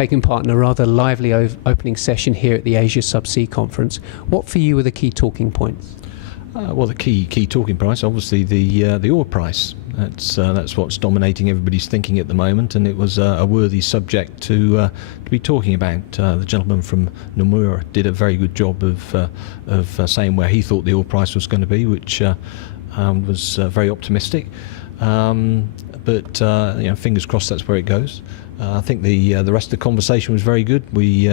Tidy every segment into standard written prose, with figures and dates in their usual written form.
taking part in a rather lively opening session here at the Asia Subsea Conference. What for you were the key talking points? Well, the key talking price, obviously the oil price. That's what's dominating everybody's thinking at the moment, and it was a worthy subject to be talking about. The gentleman from Nomura did a very good job of saying where he thought the oil price was going to be, which was very optimistic. But fingers crossed that's where it goes. I think the rest of the conversation was very good. We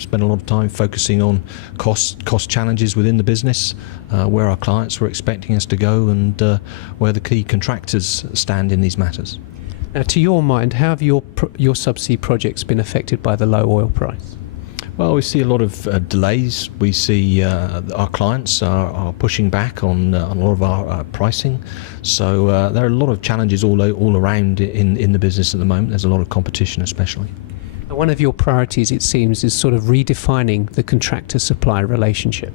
spent a lot of time focusing on cost challenges within the business, where our clients were expecting us to go, and where the key contractors stand in these matters. Now, to your mind, how have your subsea projects been affected by the low oil price? Well, we see a lot of delays. We see our clients are pushing back on a lot of our pricing. So there are a lot of challenges all around in the business at the moment. There's a lot of competition, especially. One of your priorities, it seems, is sort of redefining the contractor-supplier relationship.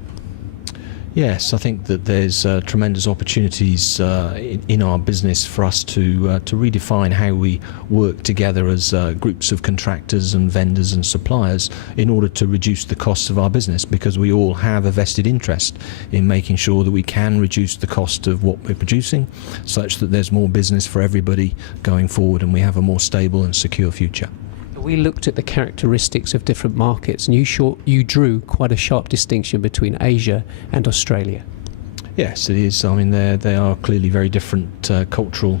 Yes, I think that there's tremendous opportunities in our business for us to redefine how we work together as groups of contractors and vendors and suppliers in order to reduce the costs of our business, because we all have a vested interest in making sure that we can reduce the cost of what we're producing, such that there's more business for everybody going forward and we have a more stable and secure future. We looked at the characteristics of different markets, and you drew quite a sharp distinction between Asia and Australia. Yes, it is. I mean, they are clearly very different cultural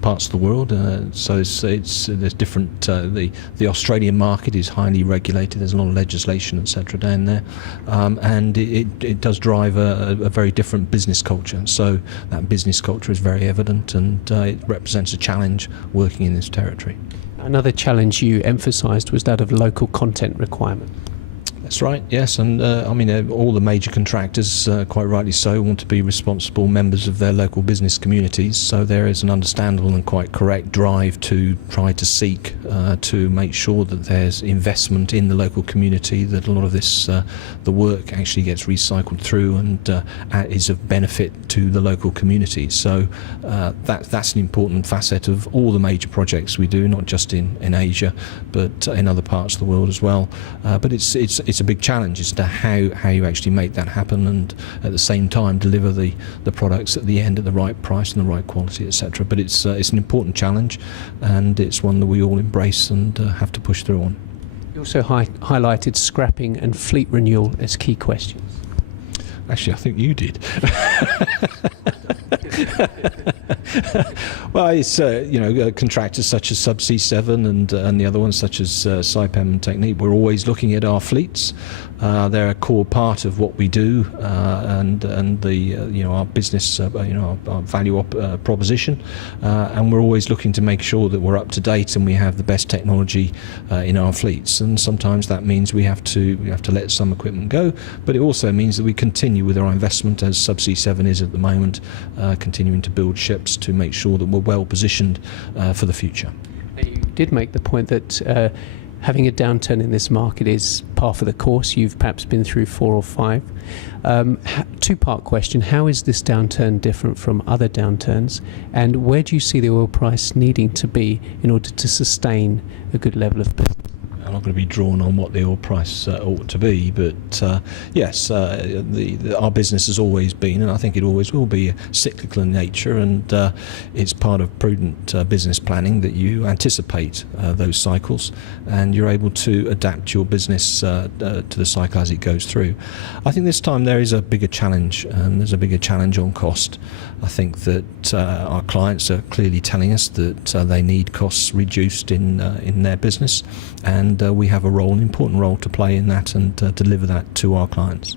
parts of the world. So there's different. The Australian market is highly regulated. There's a lot of legislation, etc., down there, and it does drive a very different business culture. So that business culture is very evident, and it represents a challenge working in this territory. Another challenge you emphasised was that of local content requirement. That's right, yes, and all the major contractors, quite rightly so, want to be responsible members of their local business communities, so there is an understandable and quite correct drive to try to seek to make sure that there's investment in the local community, that a lot of this, the work actually gets recycled through and is of benefit to the local community. So that's an important facet of all the major projects we do, not just in Asia, but in other parts of the world as well. But it's a big challenge as to how you actually make that happen, and at the same time deliver the products at the end at the right price and the right quality, etc. But it's an important challenge, and it's one that we all embrace and have to push through on. You also highlighted scrapping and fleet renewal as key questions. Actually, I think you did. Well, it's contractors such as Subsea7 and the other ones such as Saipem and Technique. We're always looking at our fleets. They're a core part of what we do, and the our business, our value proposition, and we're always looking to make sure that we're up to date and we have the best technology in our fleets. And sometimes that means we have to let some equipment go, but it also means that we continue with our investment, as Subsea7 is at the moment, continuing to build ships to make sure that we're well positioned for the future. You did make the point that having a downturn in this market is par for the course. You've perhaps been through 4 or 5. Two-part question: how is this downturn different from other downturns, and where do you see the oil price needing to be in order to sustain a good level of business? I'm not going to be drawn on what the oil price ought to be, but yes, our business has always been, and I think it always will be, cyclical in nature, and it's part of prudent business planning that you anticipate those cycles, and you're able to adapt your business to the cycle as it goes through. I think this time there is a bigger challenge, and there's a bigger challenge on cost. I think that our clients are clearly telling us that they need costs reduced in their business, and we have an important role to play in that and deliver that to our clients.